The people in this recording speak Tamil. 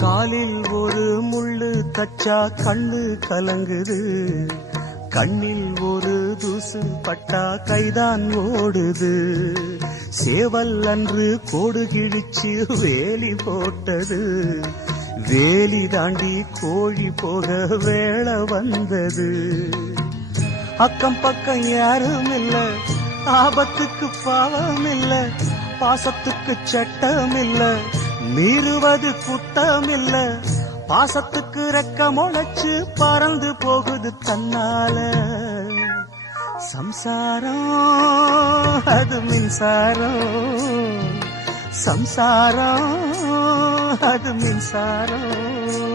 காலில் ஒரு முள்ளு தச்சா கண்ணு கலங்குது, கண்ணில் ஒரு தூசு பட்டா கைதான் ஓடுது. சேவல் அன்று கோடு கிழிச்சு வேலி போட்டது, வேலி தாண்டி கோழி போக வேளை வந்தது. அக்கம் பக்கம் யாரும் இல்ல, ஆபத்துக்கு பாவம் இல்ல, பாசத்துக்கு சட்டம் இல்ல, மீறுவது குத்தம் இல்ல. பாசத்துக்கு ரெக்க முளைச்சு பறந்து போகுது தன்னால. சம்சாரம் அது மின்சாரம், சம்சாரம் அது மின்சாரம்.